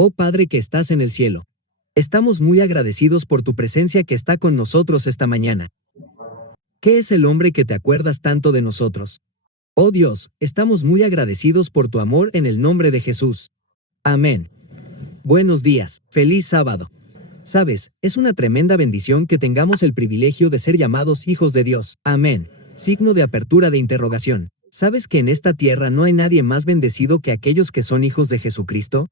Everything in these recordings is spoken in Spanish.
Oh Padre que estás en el cielo. Estamos muy agradecidos por tu presencia que está con nosotros esta mañana. ¿Qué es el hombre que te acuerdas tanto de nosotros? Oh Dios, estamos muy agradecidos por tu amor en el nombre de Jesús. Amén. Buenos días, feliz sábado. Sabes, es una tremenda bendición que tengamos el privilegio de ser llamados hijos de Dios. Amén. Signo de apertura de interrogación. ¿Sabes que en esta tierra no hay nadie más bendecido que aquellos que son hijos de Jesucristo?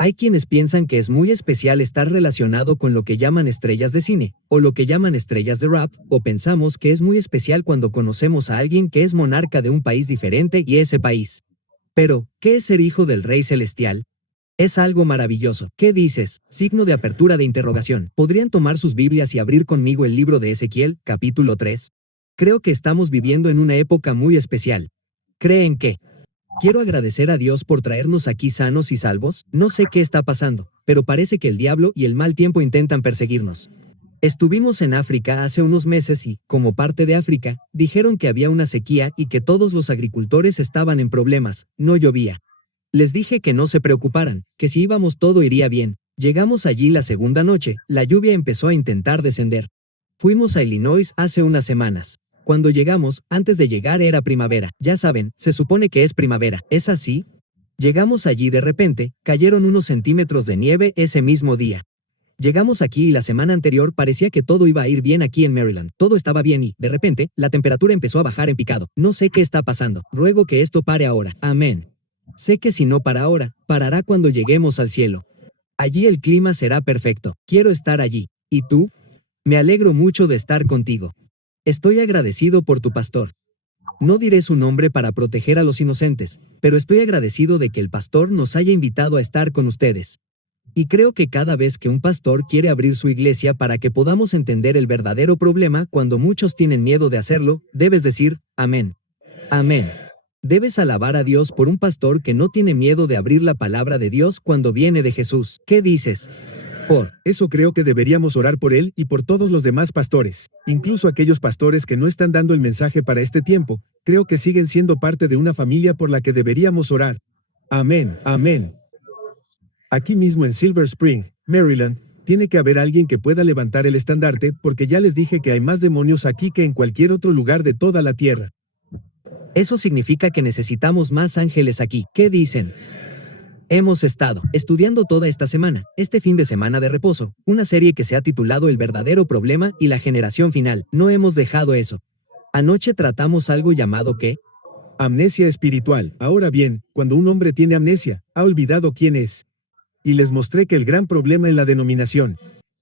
Hay quienes piensan que es muy especial estar relacionado con lo que llaman estrellas de cine, o lo que llaman estrellas de rap, o pensamos que es muy especial cuando conocemos a alguien que es monarca de un país diferente y ese país. Pero, ¿qué es ser hijo del Rey Celestial? Es algo maravilloso. ¿Qué dices? Signo de apertura de interrogación. ¿Podrían tomar sus Biblias y abrir conmigo el libro de Ezequiel, capítulo 3? Creo que estamos viviendo en una época muy especial. ¿Creen que? Quiero agradecer a Dios por traernos aquí sanos y salvos. No sé qué está pasando, pero parece que el diablo y el mal tiempo intentan perseguirnos. Estuvimos en África hace unos meses y, como parte de África, dijeron que había una sequía y que todos los agricultores estaban en problemas, no llovía. Les dije que no se preocuparan, que si íbamos todo iría bien. Llegamos allí la segunda noche, la lluvia empezó a intentar descender. Fuimos a Illinois hace unas semanas. Cuando llegamos, antes de llegar era primavera. Ya saben, se supone que es primavera, ¿es así? Llegamos allí de repente, cayeron unos centímetros de nieve ese mismo día. Llegamos aquí y la semana anterior parecía que todo iba a ir bien aquí en Maryland. Todo estaba bien y, de repente, la temperatura empezó a bajar en picado. No sé qué está pasando. Ruego que esto pare ahora. Amén. Sé que si no para ahora, parará cuando lleguemos al cielo. Allí el clima será perfecto. Quiero estar allí. ¿Y tú? Me alegro mucho de estar contigo. Estoy agradecido por tu pastor. No diré su nombre para proteger a los inocentes, pero estoy agradecido de que el pastor nos haya invitado a estar con ustedes. Y creo que cada vez que un pastor quiere abrir su iglesia para que podamos entender el verdadero problema cuando muchos tienen miedo de hacerlo, debes decir, amén. Amén. Debes alabar a Dios por un pastor que no tiene miedo de abrir la palabra de Dios cuando viene de Jesús. ¿Qué dices? Por eso creo que deberíamos orar por él y por todos los demás pastores, incluso aquellos pastores que no están dando el mensaje para este tiempo, creo que siguen siendo parte de una familia por la que deberíamos orar. Amén, amén. Aquí mismo en Silver Spring, Maryland, tiene que haber alguien que pueda levantar el estandarte porque ya les dije que hay más demonios aquí que en cualquier otro lugar de toda la tierra. Eso significa que necesitamos más ángeles aquí. ¿Qué dicen? Hemos estado estudiando toda esta semana, este fin de semana de reposo, una serie que se ha titulado El verdadero problema y la generación final. No hemos dejado eso. Anoche tratamos algo llamado ¿qué? Amnesia espiritual. Ahora bien, cuando un hombre tiene amnesia, ha olvidado quién es. Y les mostré que el gran problema en la denominación.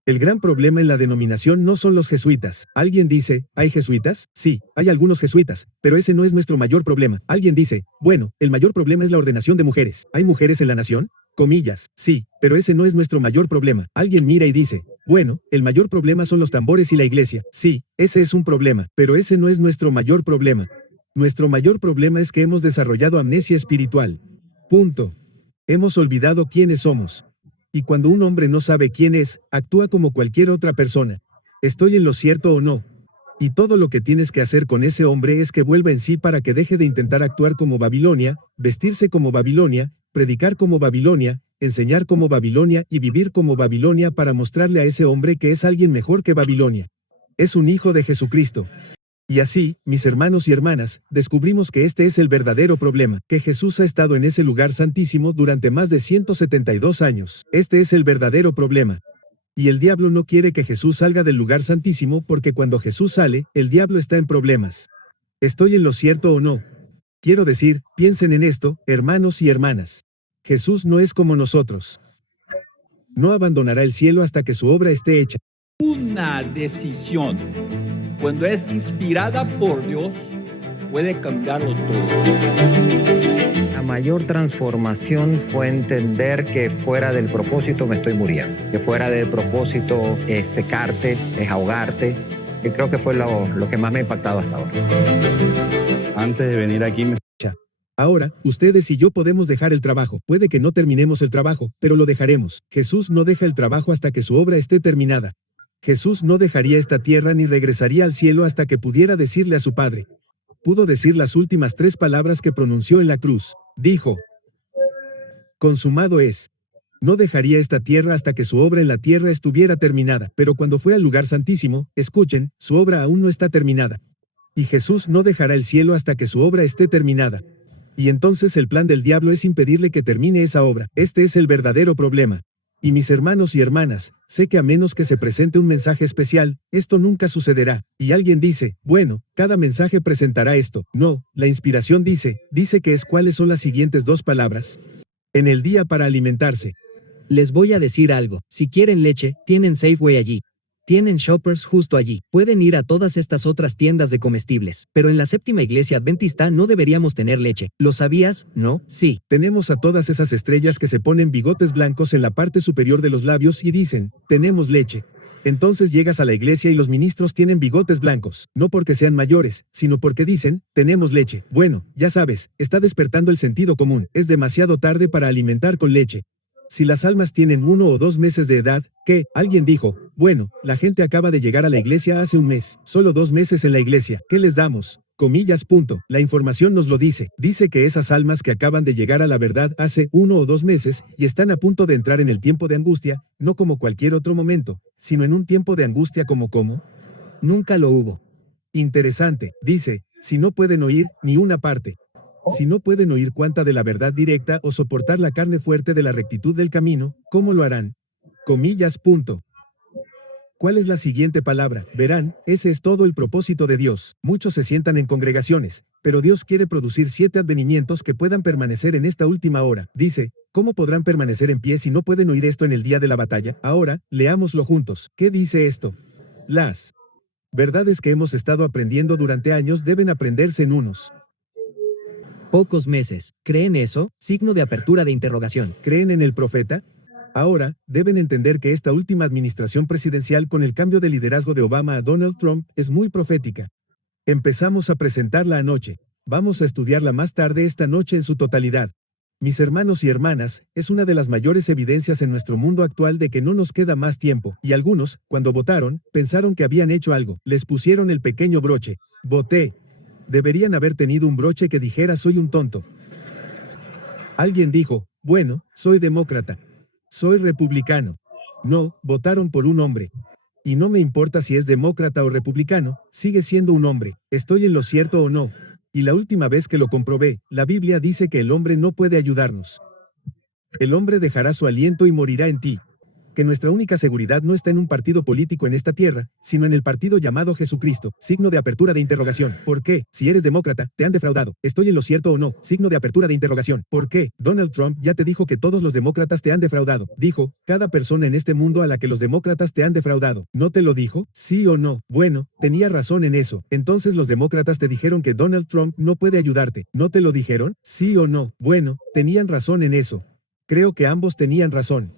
El gran problema en la denominación no son los jesuitas. Alguien dice, ¿hay jesuitas? Sí, hay algunos jesuitas, pero ese no es nuestro mayor problema. Alguien dice, bueno, el mayor problema es la ordenación de mujeres. ¿Hay mujeres en la nación? Comillas, sí, pero ese no es nuestro mayor problema. Alguien mira y dice, bueno, el mayor problema son los tambores y la iglesia. Sí, ese es un problema, pero ese no es nuestro mayor problema. Nuestro mayor problema es que hemos desarrollado amnesia espiritual. Punto. Hemos olvidado quiénes somos. Y cuando un hombre no sabe quién es, actúa como cualquier otra persona. ¿Estoy en lo cierto o no? Y todo lo que tienes que hacer con ese hombre es que vuelva en sí para que deje de intentar actuar como Babilonia, vestirse como Babilonia, predicar como Babilonia, enseñar como Babilonia y vivir como Babilonia para mostrarle a ese hombre que es alguien mejor que Babilonia. Es un hijo de Jesucristo. Y así, mis hermanos y hermanas, descubrimos que este es el verdadero problema, que Jesús ha estado en ese lugar santísimo durante más de 172 años. Este es el verdadero problema. Y el diablo no quiere que Jesús salga del lugar santísimo porque cuando Jesús sale, el diablo está en problemas. ¿Estoy en lo cierto o no? Quiero decir, piensen en esto, hermanos y hermanas. Jesús no es como nosotros. No abandonará el cielo hasta que su obra esté hecha. Una decisión, cuando es inspirada por Dios, puede cambiarlo todo. La mayor transformación fue entender que fuera del propósito me estoy muriendo, que fuera del propósito es secarte, es ahogarte. Y creo que fue lo que más me ha impactado hasta ahora. Antes de venir aquí me... Ahora, ustedes y yo podemos dejar el trabajo. Puede que no terminemos el trabajo, pero lo dejaremos. Jesús no deja el trabajo hasta que su obra esté terminada. Jesús no dejaría esta tierra ni regresaría al cielo hasta que pudiera decirle a su Padre. Pudo decir las últimas 3 palabras que pronunció en la cruz. Dijo, consumado es. No dejaría esta tierra hasta que su obra en la tierra estuviera terminada. Pero cuando fue al lugar santísimo, escuchen, su obra aún no está terminada. Y Jesús no dejará el cielo hasta que su obra esté terminada. Y entonces el plan del diablo es impedirle que termine esa obra. Este es el verdadero problema. Y mis hermanos y hermanas, sé que a menos que se presente un mensaje especial, esto nunca sucederá. Y alguien dice, bueno, cada mensaje presentará esto. No, la inspiración dice que es cuáles son las siguientes dos palabras. En el día para alimentarse. Les voy a decir algo, si quieren leche, tienen Safeway allí. Tienen Shoppers justo allí. Pueden ir a todas estas otras tiendas de comestibles. Pero en la Séptima Iglesia Adventista no deberíamos tener leche. ¿Lo sabías? ¿No? Sí. Tenemos a todas esas estrellas que se ponen bigotes blancos en la parte superior de los labios y dicen, tenemos leche. Entonces llegas a la iglesia y los ministros tienen bigotes blancos, no porque sean mayores, sino porque dicen, tenemos leche. Bueno, ya sabes, está despertando el sentido común. Es demasiado tarde para alimentar con leche. Si las almas tienen 1 o 2 meses de edad, ¿qué? Alguien dijo, bueno, la gente acaba de llegar a la iglesia hace un mes, solo 2 meses en la iglesia, ¿qué les damos? Comillas, punto. La información nos lo dice. Dice que esas almas que acaban de llegar a la verdad hace 1 o 2 meses y están a punto de entrar en el tiempo de angustia, no como cualquier otro momento, sino en un tiempo de angustia como ¿cómo? Nunca lo hubo. Interesante, dice, si no pueden oír ni una parte. Si no pueden oír cuanta de la verdad directa o soportar la carne fuerte de la rectitud del camino, ¿cómo lo harán? Comillas, punto. ¿Cuál es la siguiente palabra? Verán, ese es todo el propósito de Dios. Muchos se sientan en congregaciones, pero Dios quiere producir 7 advenimientos que puedan permanecer en esta última hora. Dice, ¿cómo podrán permanecer en pie si no pueden oír esto en el día de la batalla? Ahora, leámoslo juntos. ¿Qué dice esto? Las verdades que hemos estado aprendiendo durante años deben aprenderse en unos pocos meses. ¿Creen eso? Signo de apertura de interrogación. ¿Creen en el profeta? Ahora, deben entender que esta última administración presidencial con el cambio de liderazgo de Obama a Donald Trump es muy profética. Empezamos a presentarla anoche. Vamos a estudiarla más tarde esta noche en su totalidad. Mis hermanos y hermanas, es una de las mayores evidencias en nuestro mundo actual de que no nos queda más tiempo. Y algunos, cuando votaron, pensaron que habían hecho algo. Les pusieron el pequeño broche. Voté. Deberían haber tenido un broche que dijera soy un tonto. Alguien dijo, bueno, soy demócrata. Soy republicano. No, votaron por un hombre. Y no me importa si es demócrata o republicano, sigue siendo un hombre. ¿Estoy en lo cierto o no? Y la última vez que lo comprobé, la Biblia dice que el hombre no puede ayudarnos. El hombre dejará su aliento y morirá en ti. Que nuestra única seguridad no está en un partido político en esta tierra, sino en el partido llamado Jesucristo. Signo de apertura de interrogación. ¿Por qué? Si eres demócrata, te han defraudado. ¿Estoy en lo cierto o no? Signo de apertura de interrogación. ¿Por qué? Donald Trump ya te dijo que todos los demócratas te han defraudado. Dijo, cada persona en este mundo a la que los demócratas te han defraudado. ¿No te lo dijo? ¿Sí o no? Bueno, tenía razón en eso. Entonces los demócratas te dijeron que Donald Trump no puede ayudarte. ¿No te lo dijeron? ¿Sí o no? Bueno, tenían razón en eso. Creo que ambos tenían razón.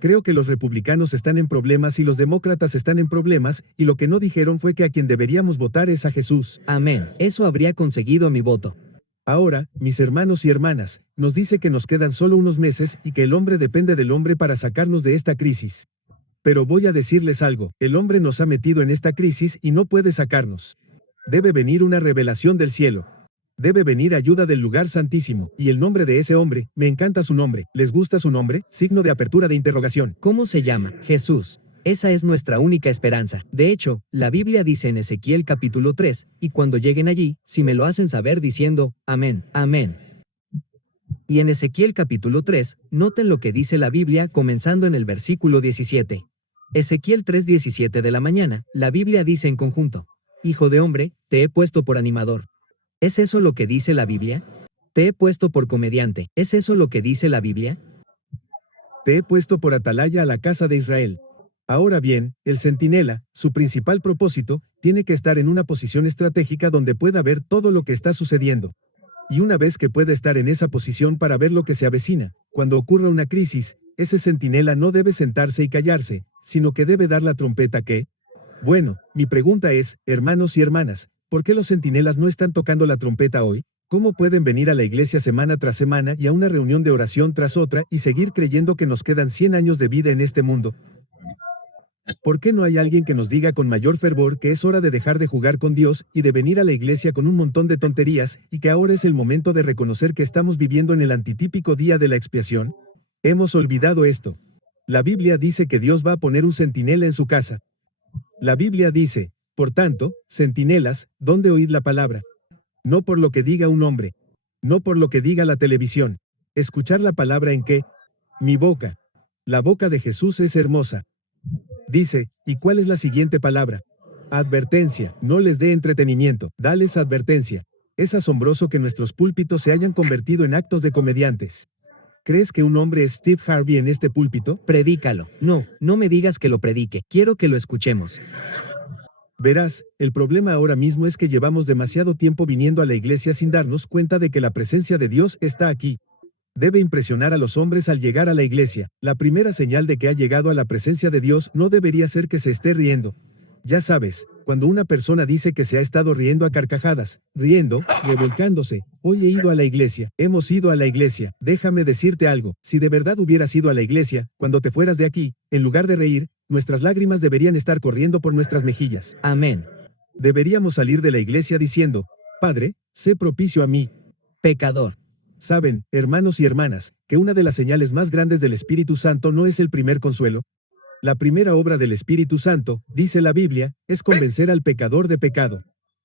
Creo que los republicanos están en problemas y los demócratas están en problemas, y lo que no dijeron fue que a quien deberíamos votar es a Jesús. Amén. Eso habría conseguido mi voto. Ahora, mis hermanos y hermanas, nos dice que nos quedan solo unos meses y que el hombre depende del hombre para sacarnos de esta crisis. Pero voy a decirles algo, el hombre nos ha metido en esta crisis y no puede sacarnos. Debe venir una revelación del cielo. Debe venir ayuda del lugar santísimo, y el nombre de ese hombre, me encanta su nombre. ¿Les gusta su nombre? Signo de apertura de interrogación. ¿Cómo se llama? Jesús. Esa es nuestra única esperanza. De hecho, la Biblia dice en Ezequiel capítulo 3, y cuando lleguen allí, si me lo hacen saber diciendo, amén, amén. Y en Ezequiel capítulo 3, noten lo que dice la Biblia comenzando en el versículo 17. Ezequiel 3:17 de la mañana, la Biblia dice en conjunto, Hijo de hombre, te he puesto por animador. ¿Es eso lo que dice la Biblia? Te he puesto por comediante. ¿Es eso lo que dice la Biblia? Te he puesto por atalaya a la casa de Israel. Ahora bien, el centinela, su principal propósito, tiene que estar en una posición estratégica donde pueda ver todo lo que está sucediendo. Y una vez que pueda estar en esa posición para ver lo que se avecina, cuando ocurra una crisis, ese centinela no debe sentarse y callarse, sino que debe dar la trompeta que... Bueno, mi pregunta es, hermanos y hermanas, ¿por qué los centinelas no están tocando la trompeta hoy? ¿Cómo pueden venir a la iglesia semana tras semana y a una reunión de oración tras otra y seguir creyendo que nos quedan 100 años de vida en este mundo? ¿Por qué no hay alguien que nos diga con mayor fervor que es hora de dejar de jugar con Dios y de venir a la iglesia con un montón de tonterías y que ahora es el momento de reconocer que estamos viviendo en el antitípico día de la expiación? Hemos olvidado esto. La Biblia dice que Dios va a poner un centinela en su casa. La Biblia dice, por tanto, centinelas, ¿dónde oíd la palabra? No por lo que diga un hombre. No por lo que diga la televisión. Escuchar la palabra en qué? Mi boca. La boca de Jesús es hermosa. Dice, ¿y cuál es la siguiente palabra? Advertencia, no les dé entretenimiento, dales advertencia. Es asombroso que nuestros púlpitos se hayan convertido en actos de comediantes. ¿Crees que un hombre es Steve Harvey en este púlpito? Predícalo. No, no me digas que lo predique. Quiero que lo escuchemos. Verás, el problema ahora mismo es que llevamos demasiado tiempo viniendo a la iglesia sin darnos cuenta de que la presencia de Dios está aquí. Debe impresionar a los hombres al llegar a la iglesia. La primera señal de que ha llegado a la presencia de Dios no debería ser que se esté riendo. Ya sabes, cuando una persona dice que se ha estado riendo a carcajadas, riendo, revolcándose, hoy he ido a la iglesia, hemos ido a la iglesia, déjame decirte algo, si de verdad hubieras ido a la iglesia, cuando te fueras de aquí, en lugar de reír, nuestras lágrimas deberían estar corriendo por nuestras mejillas. Amén. Deberíamos salir de la iglesia diciendo, Padre, sé propicio a mí. Pecador. Saben, hermanos y hermanas, que una de las señales más grandes del Espíritu Santo no es el primer consuelo. La primera obra del Espíritu Santo, dice la Biblia, es convencer al pecador de pecado.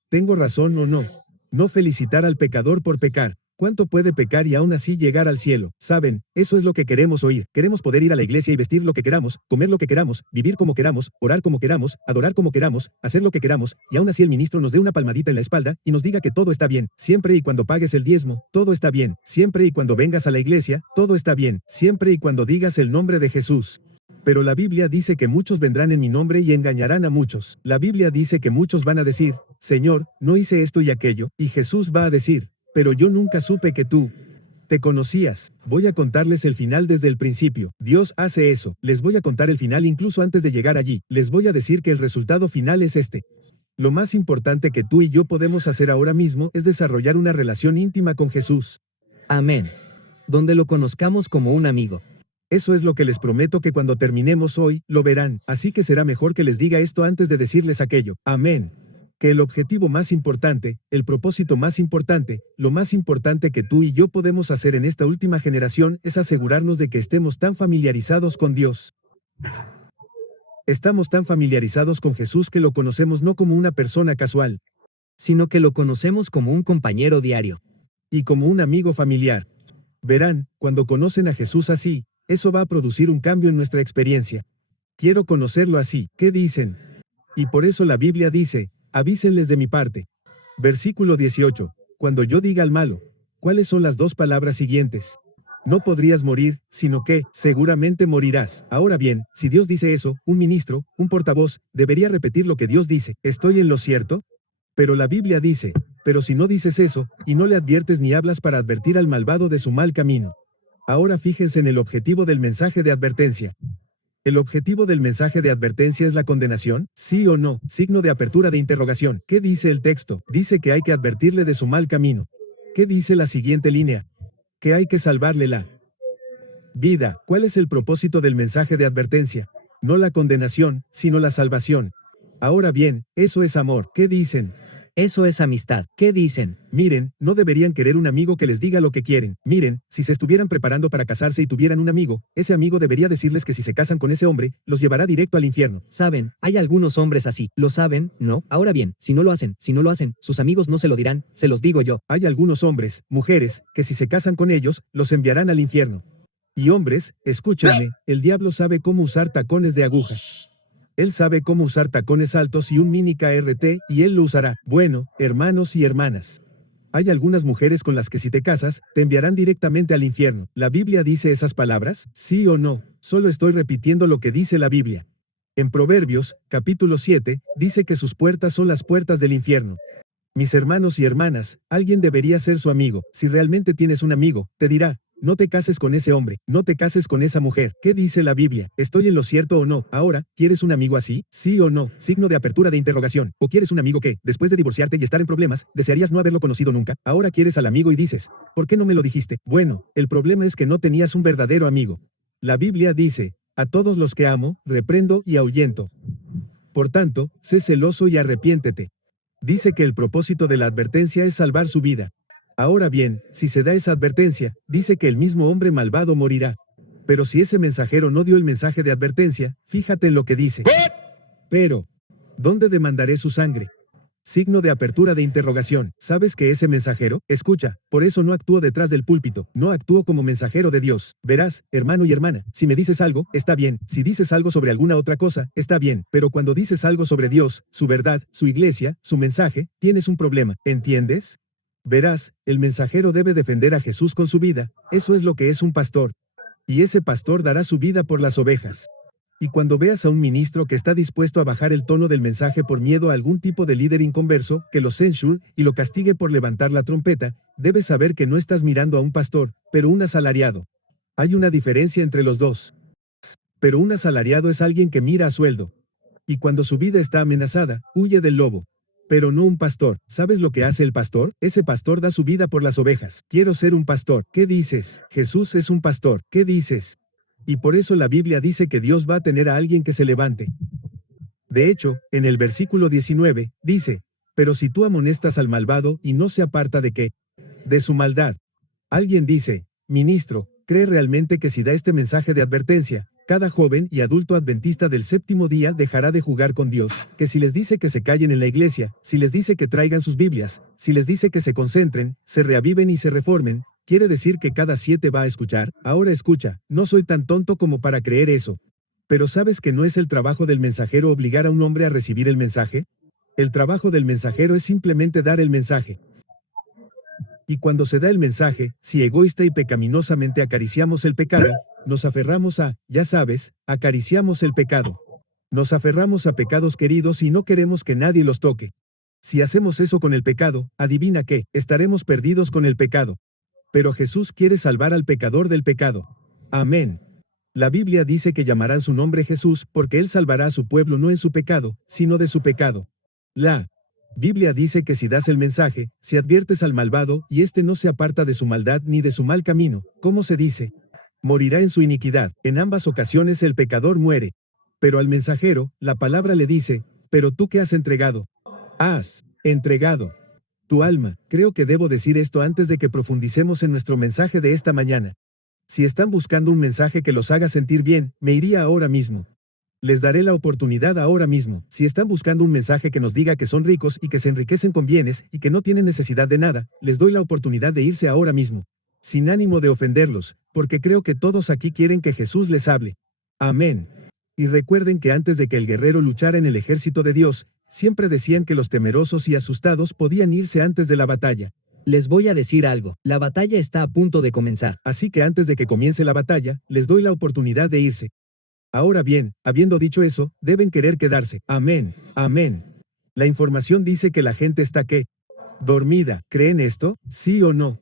¿Tengo razón o no? No felicitar al pecador por pecar. ¿Cuánto puede pecar y aún así llegar al cielo? Saben, eso es lo que queremos oír. Queremos poder ir a la iglesia y vestir lo que queramos, comer lo que queramos, vivir como queramos, orar como queramos, adorar como queramos, hacer lo que queramos, y aún así el ministro nos dé una palmadita en la espalda y nos diga que todo está bien. Siempre y cuando pagues el diezmo, todo está bien. Siempre y cuando vengas a la iglesia, todo está bien. Siempre y cuando digas el nombre de Jesús. Pero la Biblia dice que muchos vendrán en mi nombre y engañarán a muchos. La Biblia dice que muchos van a decir, Señor, no hice esto y aquello, y Jesús va a decir, pero yo nunca supe que tú te conocías. Voy a contarles el final desde el principio. Dios hace eso. Les voy a contar el final incluso antes de llegar allí. Les voy a decir que el resultado final es este. Lo más importante que tú y yo podemos hacer ahora mismo es desarrollar una relación íntima con Jesús. Amén. Donde lo conozcamos como un amigo. Eso es lo que les prometo que cuando terminemos hoy, lo verán. Así que será mejor que les diga esto antes de decirles aquello. Amén. Que el objetivo más importante, el propósito más importante, lo más importante que tú y yo podemos hacer en esta última generación es asegurarnos de que estemos tan familiarizados con Dios. Estamos tan familiarizados con Jesús que lo conocemos no como una persona casual, sino que lo conocemos como un compañero diario. Y como un amigo familiar. Verán, cuando conocen a Jesús así, eso va a producir un cambio en nuestra experiencia. Quiero conocerlo así. ¿Qué dicen? Y por eso la Biblia dice, avísenles de mi parte. Versículo 18. Cuando yo diga al malo, ¿cuáles son las dos palabras siguientes? No podrías morir, sino que, seguramente morirás. Ahora bien, si Dios dice eso, un ministro, un portavoz, debería repetir lo que Dios dice. ¿Estoy en lo cierto? Pero la Biblia dice, pero si no dices eso, y no le adviertes ni hablas para advertir al malvado de su mal camino. Ahora fíjense en el objetivo del mensaje de advertencia. ¿El objetivo del mensaje de advertencia es la condenación? ¿Sí o no? Signo de apertura de interrogación. ¿Qué dice el texto? Dice que hay que advertirle de su mal camino. ¿Qué dice la siguiente línea? Que hay que salvarle la vida. ¿Cuál es el propósito del mensaje de advertencia? No la condenación, sino la salvación. Ahora bien, eso es amor. ¿Qué dicen? Eso es amistad. ¿Qué dicen? Miren, no deberían querer un amigo que les diga lo que quieren. Miren, si se estuvieran preparando para casarse y tuvieran un amigo, ese amigo debería decirles que si se casan con ese hombre, los llevará directo al infierno. Saben, hay algunos hombres así. ¿Lo saben? ¿No? Ahora bien, si no lo hacen, sus amigos no se lo dirán, se los digo yo. Hay algunos hombres, mujeres, que si se casan con ellos, los enviarán al infierno. Y hombres, escúchenme, el diablo sabe cómo usar tacones de aguja. Él sabe cómo usar tacones altos y un mini KRT, y él lo usará. Bueno, hermanos y hermanas. Hay algunas mujeres con las que si te casas, te enviarán directamente al infierno. ¿La Biblia dice esas palabras? ¿Sí o no? Solo estoy repitiendo lo que dice la Biblia. En Proverbios, capítulo 7, dice que sus puertas son las puertas del infierno. Mis hermanos y hermanas, alguien debería ser su amigo. Si realmente tienes un amigo, te dirá, no te cases con ese hombre, no te cases con esa mujer. ¿Qué dice la Biblia? ¿Estoy en lo cierto o no? Ahora, ¿quieres un amigo así? ¿Sí o no? Signo de apertura de interrogación. ¿O quieres un amigo que, después de divorciarte y estar en problemas, desearías no haberlo conocido nunca? Ahora quieres al amigo y dices, ¿por qué no me lo dijiste? Bueno, el problema es que no tenías un verdadero amigo. La Biblia dice, a todos los que amo, reprendo y ahuyento. Por tanto, sé celoso y arrepiéntete. Dice que el propósito de la advertencia es salvar su vida. Ahora bien, si se da esa advertencia, dice que el mismo hombre malvado morirá. Pero si ese mensajero no dio el mensaje de advertencia, fíjate en lo que dice. Pero, ¿dónde demandaré su sangre? Signo de apertura de interrogación. ¿Sabes que ese mensajero? Escucha, por eso no actúo detrás del púlpito, no actúo como mensajero de Dios. Verás, hermano y hermana, si me dices algo, está bien, si dices algo sobre alguna otra cosa, está bien, pero cuando dices algo sobre Dios, su verdad, su iglesia, su mensaje, tienes un problema, ¿entiendes? Verás, el mensajero debe defender a Jesús con su vida, eso es lo que es un pastor. Y ese pastor dará su vida por las ovejas. Y cuando veas a un ministro que está dispuesto a bajar el tono del mensaje por miedo a algún tipo de líder inconverso, que lo censure y lo castigue por levantar la trompeta, debes saber que no estás mirando a un pastor, pero un asalariado. Hay una diferencia entre los dos. Pero un asalariado es alguien que mira a sueldo. Y cuando su vida está amenazada, huye del lobo. Pero no un pastor. ¿Sabes lo que hace el pastor? Ese pastor da su vida por las ovejas. Quiero ser un pastor. ¿Qué dices? Jesús es un pastor. ¿Qué dices? Y por eso la Biblia dice que Dios va a tener a alguien que se levante. De hecho, en el versículo 19, dice, pero si tú amonestas al malvado y no se aparta ¿de qué? De su maldad. Alguien dice, ministro, ¿cree realmente que si da este mensaje de advertencia, cada joven y adulto adventista del séptimo día dejará de jugar con Dios? Que si les dice que se callen en la iglesia, si les dice que traigan sus Biblias, si les dice que se concentren, se reaviven y se reformen, ¿quiere decir que cada 7 va a escuchar? Ahora escucha, no soy tan tonto como para creer eso. Pero ¿sabes que no es el trabajo del mensajero obligar a un hombre a recibir el mensaje? El trabajo del mensajero es simplemente dar el mensaje. Y cuando se da el mensaje, si egoísta y pecaminosamente acariciamos el pecado, nos aferramos a, ya sabes, acariciamos el pecado. Nos aferramos a pecados queridos y no queremos que nadie los toque. Si hacemos eso con el pecado, adivina qué, estaremos perdidos con el pecado. Pero Jesús quiere salvar al pecador del pecado. Amén. La Biblia dice que llamarán su nombre Jesús porque Él salvará a su pueblo no en su pecado, sino de su pecado. La Biblia dice que si das el mensaje, si adviertes al malvado y éste no se aparta de su maldad ni de su mal camino, ¿cómo se dice? Morirá en su iniquidad. En ambas ocasiones el pecador muere. Pero al mensajero, la palabra le dice, pero tú ¿qué has entregado? Has entregado tu alma. Creo que debo decir esto antes de que profundicemos en nuestro mensaje de esta mañana. Si están buscando un mensaje que los haga sentir bien, me iría ahora mismo. Les daré la oportunidad ahora mismo. Si están buscando un mensaje que nos diga que son ricos y que se enriquecen con bienes y que no tienen necesidad de nada, les doy la oportunidad de irse ahora mismo. Sin ánimo de ofenderlos, porque creo que todos aquí quieren que Jesús les hable. Amén. Y recuerden que antes de que el guerrero luchara en el ejército de Dios, siempre decían que los temerosos y asustados podían irse antes de la batalla. Les voy a decir algo, la batalla está a punto de comenzar. Así que antes de que comience la batalla, les doy la oportunidad de irse. Ahora bien, habiendo dicho eso, deben querer quedarse. Amén. Amén. La información dice que la gente está ¿qué? Dormida. ¿Creen esto? ¿Sí o no?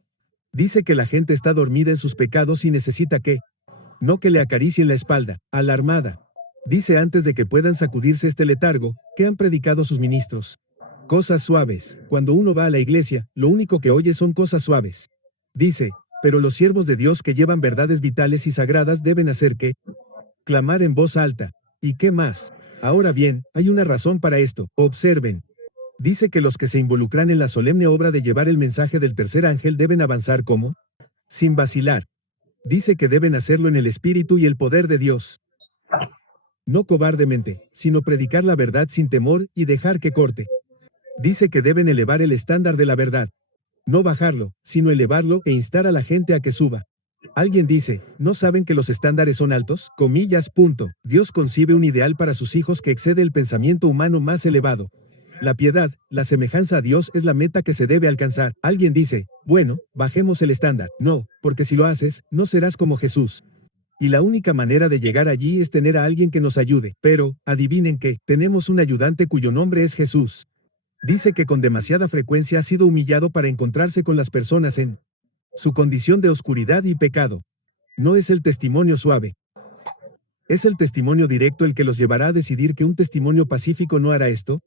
Dice que la gente está dormida en sus pecados y necesita ¿qué? No que le acaricien la espalda, alarmada. Dice antes de que puedan sacudirse este letargo, ¿qué han predicado sus ministros? Cosas suaves. Cuando uno va a la iglesia, lo único que oye son cosas suaves. Dice, pero los siervos de Dios que llevan verdades vitales y sagradas deben hacer ¿qué? Clamar en voz alta. ¿Y qué más? Ahora bien, hay una razón para esto. Observen. Dice que los que se involucran en la solemne obra de llevar el mensaje del tercer ángel deben avanzar ¿cómo? Sin vacilar. Dice que deben hacerlo en el espíritu y el poder de Dios. No cobardemente, sino predicar la verdad sin temor y dejar que corte. Dice que deben elevar el estándar de la verdad. No bajarlo, sino elevarlo e instar a la gente a que suba. Alguien dice, ¿no saben que los estándares son altos? Comillas, punto. Dios concibe un ideal para sus hijos que excede el pensamiento humano más elevado. La piedad, la semejanza a Dios es la meta que se debe alcanzar. Alguien dice, bueno, bajemos el estándar. No, porque si lo haces, no serás como Jesús. Y la única manera de llegar allí es tener a alguien que nos ayude. Pero, adivinen qué, tenemos un ayudante cuyo nombre es Jesús. Dice que con demasiada frecuencia ha sido humillado para encontrarse con las personas en su condición de oscuridad y pecado. No es el testimonio suave. ¿Es el testimonio directo el que los llevará a decidir que un testimonio pacífico no hará esto?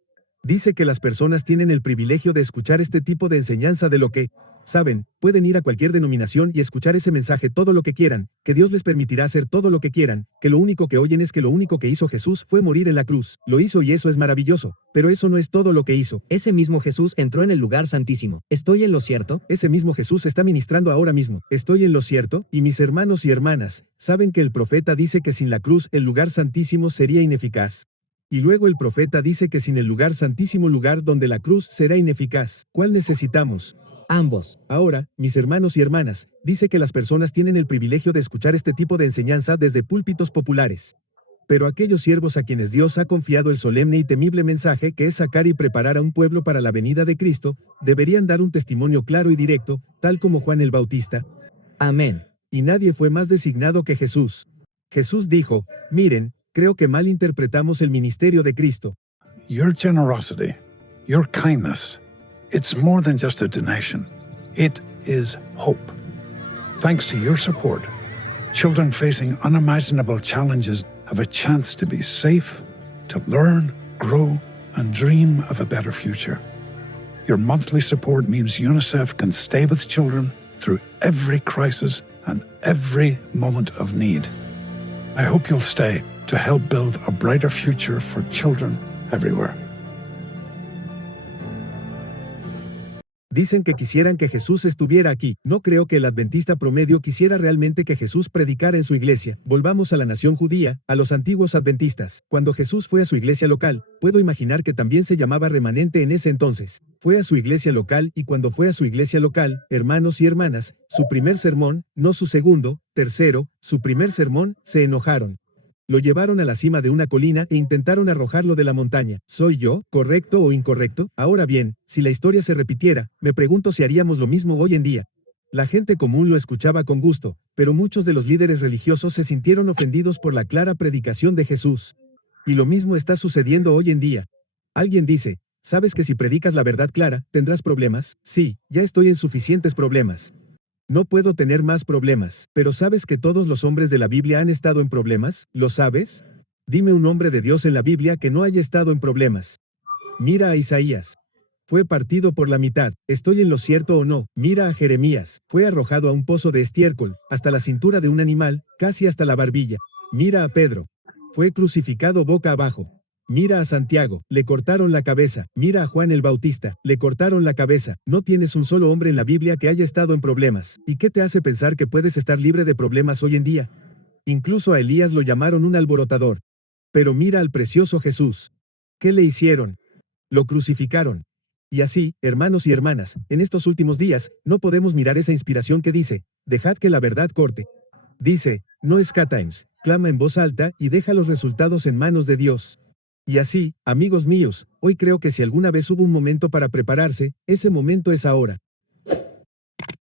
Dice que las personas tienen el privilegio de escuchar este tipo de enseñanza de lo que Saben, pueden ir a cualquier denominación y escuchar ese mensaje todo lo que quieran, que Dios les permitirá hacer todo lo que quieran, que lo único que oyen es que lo único que hizo Jesús fue morir en la cruz. Lo hizo y eso es maravilloso, pero eso no es todo lo que hizo. Ese mismo Jesús entró en el lugar santísimo. ¿Estoy en lo cierto? Ese mismo Jesús está ministrando ahora mismo. ¿Estoy en lo cierto? Y mis hermanos y hermanas, saben que el profeta dice que sin la cruz el lugar santísimo sería ineficaz. Y luego el profeta dice que sin el lugar santísimo, lugar donde la cruz será ineficaz. ¿Cuál necesitamos? Ambos. Ahora, mis hermanos y hermanas, dice que las personas tienen el privilegio de escuchar este tipo de enseñanza desde púlpitos populares. Pero aquellos siervos a quienes Dios ha confiado el solemne y temible mensaje que es sacar y preparar a un pueblo para la venida de Cristo, deberían dar un testimonio claro y directo, tal como Juan el Bautista. Amén. Y nadie fue más designado que Jesús. Jesús dijo, miren, creo que mal interpretamos el ministerio de Cristo. Your generosity, your kindness, it's more than just a donation. It is hope. Thanks to your support, children facing unimaginable challenges have a chance to be safe, to learn, grow, and dream of a better future. Your monthly support means UNICEF can stay with children through every crisis and every moment of need. I hope you'll stay to help build a brighter future for children everywhere. Dicen que quisieran que Jesús estuviera aquí. No creo que el adventista promedio quisiera realmente que Jesús predicara en su iglesia. Volvamos a la nación judía, a los antiguos adventistas. Cuando Jesús fue a su iglesia local, puedo imaginar que también se llamaba remanente en ese entonces. Fue a su iglesia local y cuando fue a su iglesia local, hermanos y hermanas, su primer sermón, no su segundo, tercero, su primer sermón, se enojaron. Lo llevaron a la cima de una colina e intentaron arrojarlo de la montaña. ¿Soy yo, correcto o incorrecto? Ahora bien, si la historia se repitiera, me pregunto si haríamos lo mismo hoy en día. La gente común lo escuchaba con gusto, pero muchos de los líderes religiosos se sintieron ofendidos por la clara predicación de Jesús. Y lo mismo está sucediendo hoy en día. Alguien dice, ¿sabes que si predicas la verdad clara, tendrás problemas? Sí, ya estoy en suficientes problemas. No puedo tener más problemas. Pero ¿sabes que todos los hombres de la Biblia han estado en problemas? ¿Lo sabes? Dime un hombre de Dios en la Biblia que no haya estado en problemas. Mira a Isaías. Fue partido por la mitad. ¿Estoy en lo cierto o no? Mira a Jeremías. Fue arrojado a un pozo de estiércol, hasta la cintura de un animal, casi hasta la barbilla. Mira a Pedro. Fue crucificado boca abajo. Mira a Santiago, le cortaron la cabeza. Mira a Juan el Bautista, le cortaron la cabeza. No tienes un solo hombre en la Biblia que haya estado en problemas. ¿Y qué te hace pensar que puedes estar libre de problemas hoy en día? Incluso a Elías lo llamaron un alborotador. Pero mira al precioso Jesús. ¿Qué le hicieron? Lo crucificaron. Y así, hermanos y hermanas, en estos últimos días, no podemos mirar esa inspiración que dice, dejad que la verdad corte. Dice, no escatimes, clama en voz alta y deja los resultados en manos de Dios. Y así, amigos míos, hoy creo que si alguna vez hubo un momento para prepararse, ese momento es ahora.